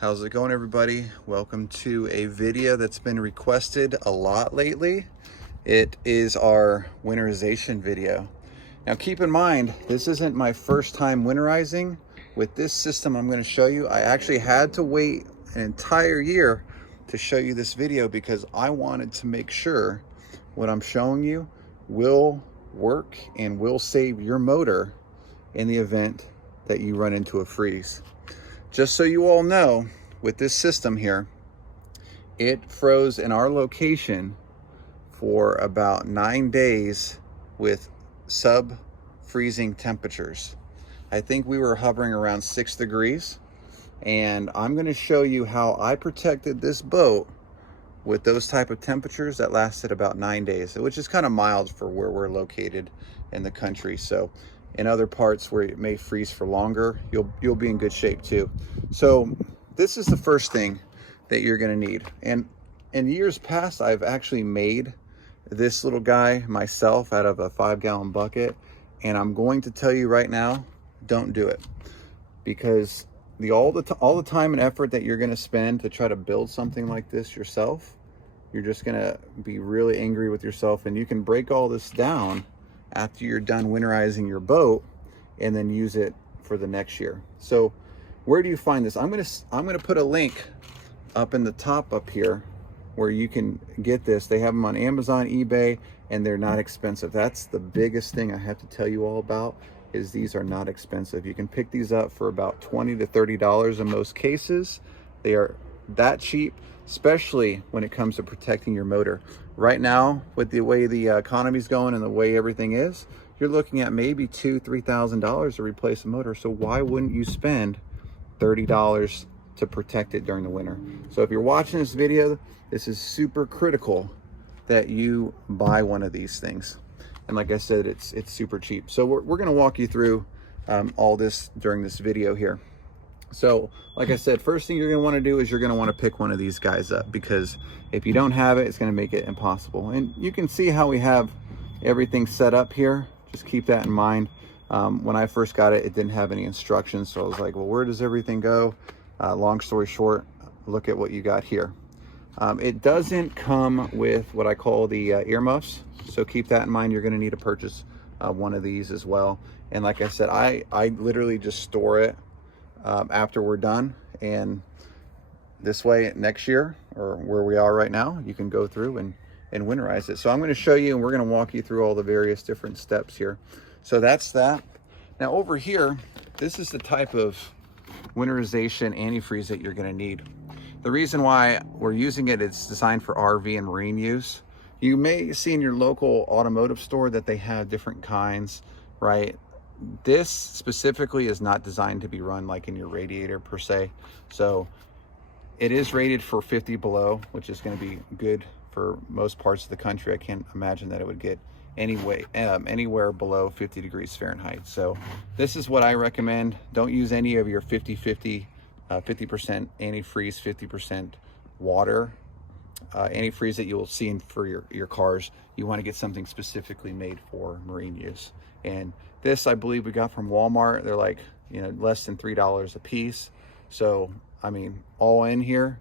How's it going, everybody? Welcome to a video that's been requested a lot lately. It is our winterization video. Now keep in mind, this isn't my first time winterizing. With this system I'm going to show you, I actually had to wait an entire year to show you this video because I wanted to make sure what I'm showing you will work and will save your motor in the event that you run into a freeze. Just so you all know, with this system here, it froze in our location for about 9 days with sub-freezing temperatures. I think we were hovering around 6 degrees, and I'm going to show you how I protected this boat with those type of temperatures that lasted about 9 days, which is kind of mild for where we're located in the country. So in other parts where it may freeze for longer, you'll be in good shape too. So this is the first thing that you're going to need. And in years past, I've actually made this little guy myself out of a 5-gallon bucket, and I'm going to tell you right now, don't do it, because all the time and effort that you're going to spend to try to build something like this yourself, you're just going to be really angry with yourself, and you can break all this down after you're done winterizing your boat and then use it for the next year. So where do you find this? I'm gonna put a link up in the top up here where you can get this. They have them on Amazon, eBay, and they're not expensive. That's the biggest thing I have to tell you all about, is these are not expensive. You can pick these up for about $20 to $30 in most cases. They are that cheap, especially when it comes to protecting your motor. Right now, with the way the economy's going and the way everything is, you're looking at maybe $2,000 to $3,000 to replace a motor. So why wouldn't you spend $30 to protect it during the winter? So if you're watching this video, this is super critical that you buy one of these things. And like I said, it's super cheap. So we're going to walk you through all this during this video here. So like I said, first thing you're going to want to do is you're going to want to pick one of these guys up, because if you don't have it, it's going to make it impossible. And you can see how we have everything set up here. Just keep that in mind. When I first got it, it didn't have any instructions, so I was like, well, where does everything go? Long story short, look at what you got here. It doesn't come with what I call the earmuffs, so keep that in mind. You're going to need to purchase one of these as well. And like I said, I literally just store it after we're done, and this way next year, or where we are right now, you can go through and winterize it. So I'm going to show you, and we're going to walk you through all the various different steps here. So that's that. Now over here, this is the type of winterization antifreeze that you're going to need. The reason why we're using it, it's designed for RV and marine use. You may see in your local automotive store that they have different kinds, right? This specifically is not designed to be run like in your radiator per se. So it is rated for 50 below, which is going to be good for most parts of the country. I can't imagine that it would get anywhere below 50 degrees Fahrenheit. So this is what I recommend. Don't use any of your 50% antifreeze, 50% water antifreeze that you will see for your cars. You want to get something specifically made for marine use. And this, I believe, we got from Walmart. They're like, less than $3 a piece. So I mean, all in here,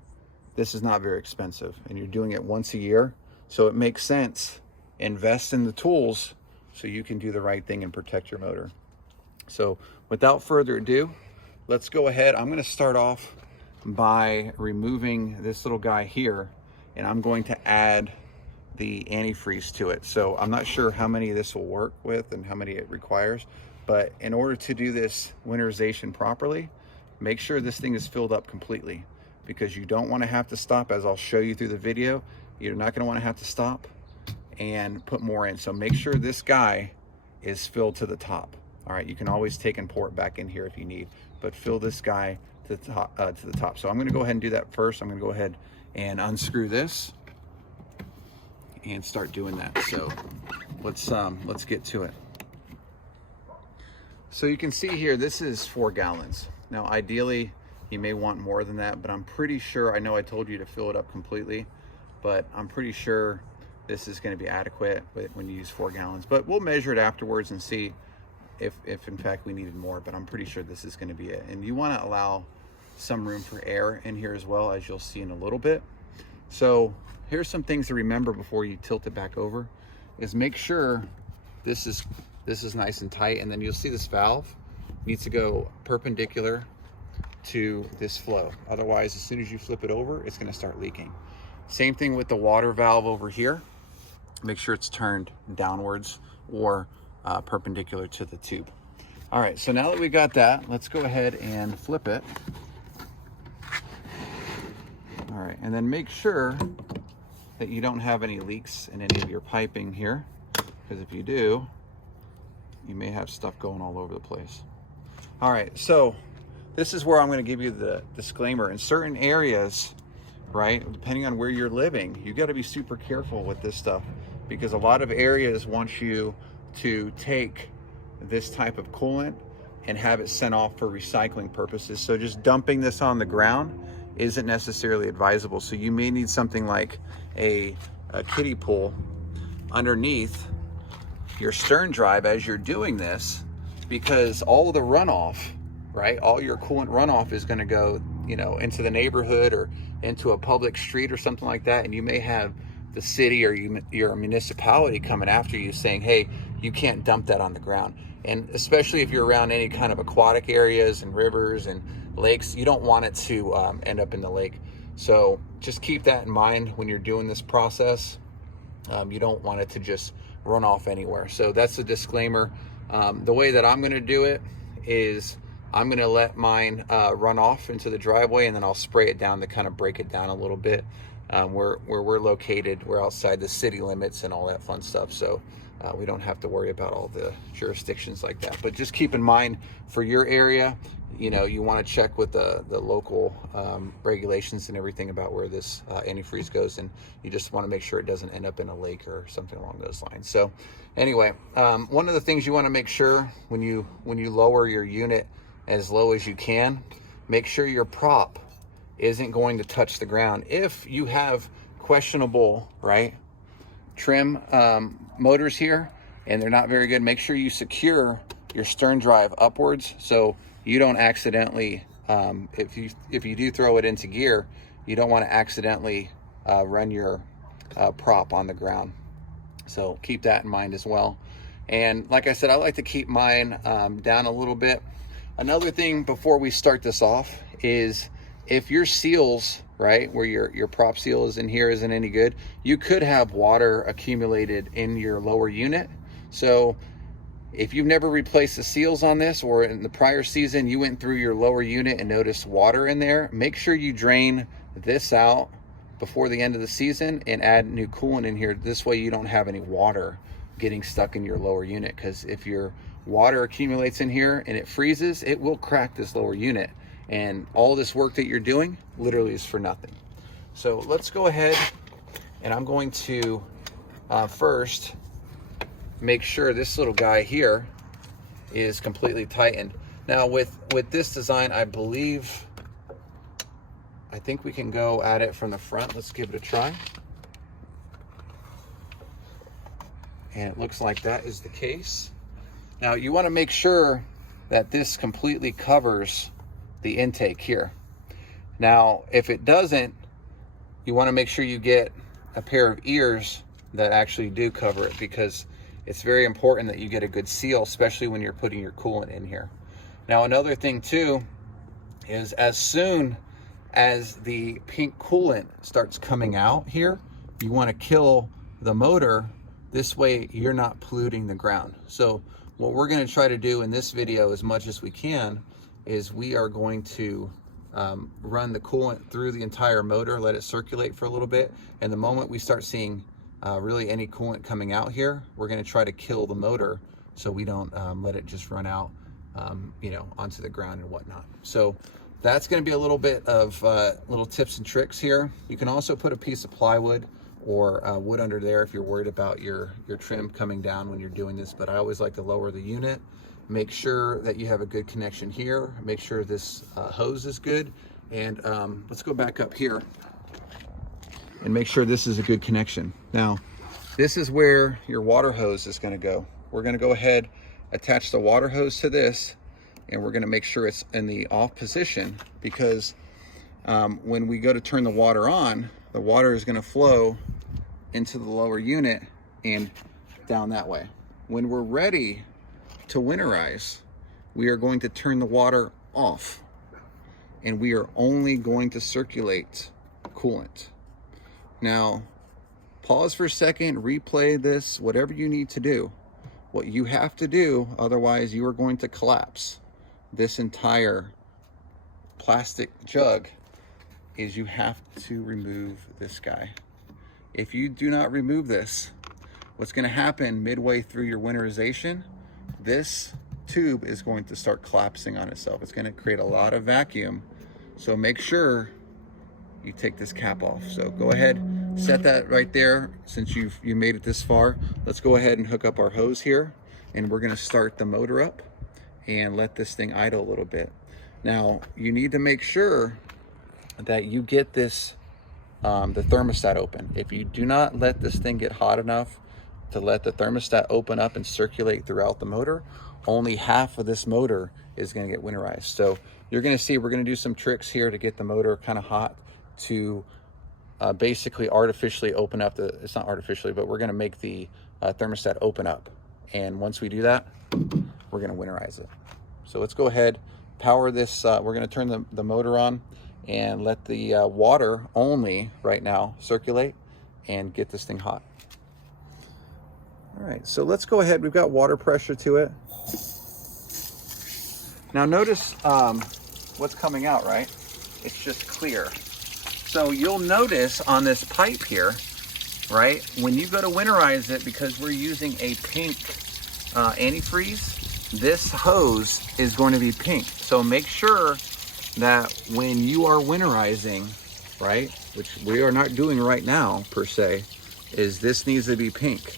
this is not very expensive, and you're doing it once a year, so it makes sense. Invest in the tools so you can do the right thing and protect your motor. So without further ado, let's go ahead. I'm going to start off by removing this little guy here, and I'm going to add the antifreeze to it. So I'm not sure how many this will work with and how many it requires, but in order to do this winterization properly, make sure this thing is filled up completely, because you don't want to have to stop. As I'll show you through the video, you're not going to want to have to stop and put more in. So make sure this guy is filled to the top. All right, you can always take and pour it back in here if you need, but fill this guy to the top. So I'm going to go ahead and do that first. I'm going to go ahead and unscrew this and start doing that. So let's get to it. So you can see here, this is 4 gallons. Now ideally you may want more than that, but I'm pretty sure, I know I told you to fill it up completely, but I'm pretty sure this is going to be adequate when you use 4 gallons. But we'll measure it afterwards and see if in fact we needed more, but I'm pretty sure this is going to be it. And you want to allow some room for air in here as well, as you'll see in a little bit. So here's some things to remember before you tilt it back over, is make sure this is nice and tight, and then you'll see this valve needs to go perpendicular to this flow. Otherwise, as soon as you flip it over, it's going to start leaking. Same thing with the water valve over here. Make sure it's turned downwards or perpendicular to the tube. All right, so now that we got that, let's go ahead and flip it. All right, and then make sure that you don't have any leaks in any of your piping here, because if you do, you may have stuff going all over the place. All right, so this is where I'm going to give you the disclaimer. In certain areas, right, depending on where you're living, you got to be super careful with this stuff, because a lot of areas want you to take this type of coolant and have it sent off for recycling purposes. So just dumping this on the ground isn't necessarily advisable. So you may need something like a kiddie pool underneath your stern drive as you're doing this, because all of the runoff, right, all your coolant runoff is going to go, you know, into the neighborhood or into a public street or something like that, and you may have the city or your municipality coming after you saying, hey, you can't dump that on the ground. And especially if you're around any kind of aquatic areas and rivers and lakes, you don't want it to end up in the lake. So just keep that in mind when you're doing this process. You don't want it to just run off anywhere. So that's the disclaimer. The way that I'm going to do it is I'm going to let mine run off into the driveway, and then I'll spray it down to kind of break it down a little bit. Where we're located, we're outside the city limits and all that fun stuff. So we don't have to worry about all the jurisdictions like that. But just keep in mind, for your area, you know, you want to check with the local regulations and everything about where this antifreeze goes, and you just want to make sure it doesn't end up in a lake or something along those lines. So anyway, one of the things you want to make sure when you lower your unit as low as you can, make sure your prop isn't going to touch the ground. If you have questionable, right, trim motors here and they're not very good, make sure you secure your stern drive upwards so you don't accidentally, if you do throw it into gear, you don't want to accidentally run your prop on the ground. So keep that in mind as well. And like I said, I like to keep mine down a little bit. Another thing before we start this off is, if your seals, right, where your prop seal is in here isn't any good, you could have water accumulated in your lower unit. So if you've never replaced the seals on this, or in the prior season you went through your lower unit and noticed water in there, make sure you drain this out before the end of the season and add new coolant in here. This way you don't have any water getting stuck in your lower unit, because if your water accumulates in here and it freezes, it will crack this lower unit. And all this work that you're doing literally is for nothing. So let's go ahead, and I'm going to first make sure this little guy here is completely tightened. Now with this design, I think we can go at it from the front. Let's give it a try. And it looks like that is the case. Now you want to make sure that this completely covers the intake here. Now if it doesn't, you want to make sure you get a pair of ears that actually do cover it, because it's very important that you get a good seal, especially when you're putting your coolant in here. Now another thing too is, as soon as the pink coolant starts coming out here, you want to kill the motor. This way you're not polluting the ground. So what we're going to try to do in this video, as much as we can, is we are going to run the coolant through the entire motor, let it circulate for a little bit, and the moment we start seeing really any coolant coming out here, we're going to try to kill the motor so we don't let it just run out you know, onto the ground and whatnot. So that's going to be a little bit of little tips and tricks here. You can also put a piece of plywood or wood under there if you're worried about your trim coming down when you're doing this, but I always like to lower the unit. Make sure that you have a good connection here. Make sure this hose is good. And let's go back up here and make sure this is a good connection. Now, this is where your water hose is going to go. We're going to go ahead, attach the water hose to this, and we're gonna make sure it's in the off position, because when we go to turn the water on, the water is gonna flow into the lower unit and down that way. When we're ready to winterize, we are going to turn the water off, and we are only going to circulate coolant. Now, pause for a second, replay this, whatever you need to do. What you have to do, otherwise you are going to collapse this entire plastic jug, is you have to remove this guy. If you do not remove this, what's gonna happen midway through your winterization, this tube is going to start collapsing on itself. It's gonna create a lot of vacuum. So make sure you take this cap off. So go ahead, set that right there. Since you made it this far, let's go ahead and hook up our hose here, and we're gonna start the motor up and let this thing idle a little bit. Now, you need to make sure that you get this, the thermostat open. If you do not let this thing get hot enough to let the thermostat open up and circulate throughout the motor, only half of this motor is gonna get winterized. So you're gonna see, we're gonna do some tricks here to get the motor kind of hot to basically artificially open up the, it's not artificially, but we're gonna make the thermostat open up. And once we do that, we're gonna winterize it. So let's go ahead, power this, we're gonna turn the motor on and let the water only right now circulate and get this thing hot. All right, so let's go ahead. We've got water pressure to it. Now notice what's coming out, right? It's just clear. So you'll notice on this pipe here, right? When you go to winterize it, because we're using a pink antifreeze, this hose is going to be pink. So make sure that when you are winterizing, right, which we are not doing right now per se, is this needs to be pink.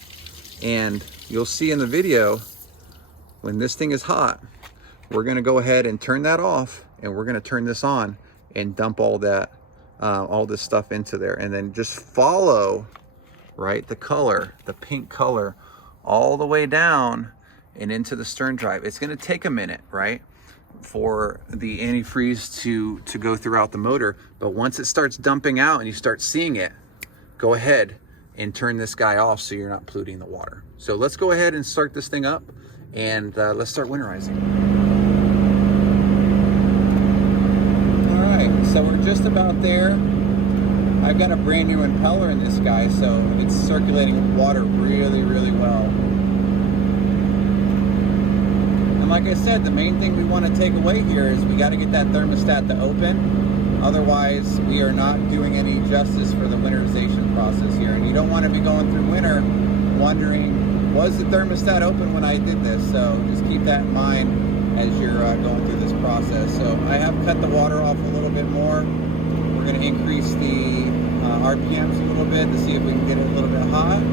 And you'll see in the video, when this thing is hot, we're gonna go ahead and turn that off, and we're gonna turn this on and dump all that, all this stuff into there. And then just follow, right, the color, the pink color, all the way down and into the stern drive. It's gonna take a minute, right, for the antifreeze to go throughout the motor. But once it starts dumping out and you start seeing it, go ahead and turn this guy off so you're not polluting the water. So let's go ahead and start this thing up, and let's start winterizing. All right, so we're just about there. I've got a brand new impeller in this guy, so it's circulating water really, really well. And like I said, the main thing we want to take away here is we got to get that thermostat to open. Otherwise, we are not doing any justice for the winterization process here. And you don't want to be going through winter wondering, was the thermostat open when I did this? So just keep that in mind as you're going through this process. So I have cut the water off a little bit more. We're going to increase the RPMs a little bit to see if we can get it a little bit hot.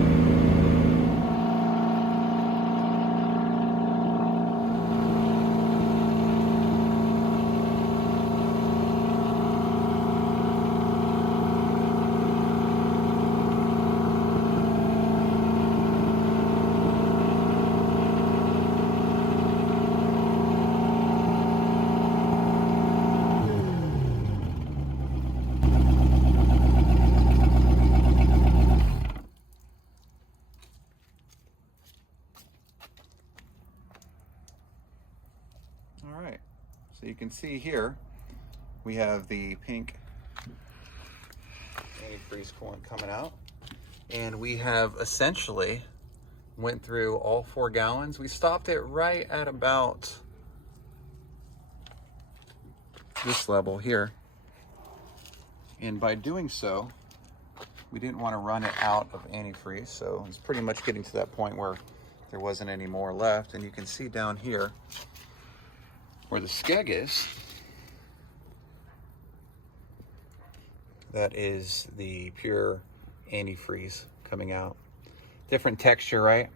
All right, so you can see here, we have the pink antifreeze coolant coming out, and we have essentially went through all 4 gallons. We stopped it right at about this level here, and by doing so, we didn't want to run it out of antifreeze, so it's pretty much getting to that point where there wasn't any more left. And you can see down here where the skeg is, that is the pure antifreeze coming out. Different texture, right?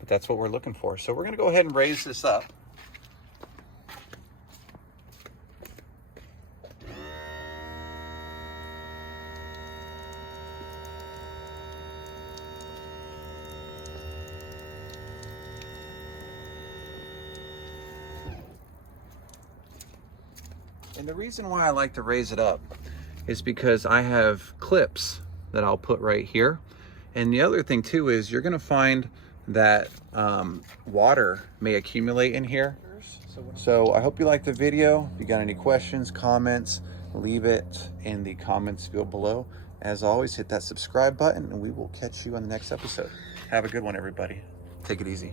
But that's what we're looking for. So we're gonna go ahead and raise this up. And the reason why I like to raise it up is because I have clips that I'll put right here. And the other thing too is you're gonna find that water may accumulate in here. So I hope you liked the video. If you got any questions, comments, leave it in the comments field below. As always, hit that subscribe button and we will catch you on the next episode. Have a good one, everybody. Take it easy.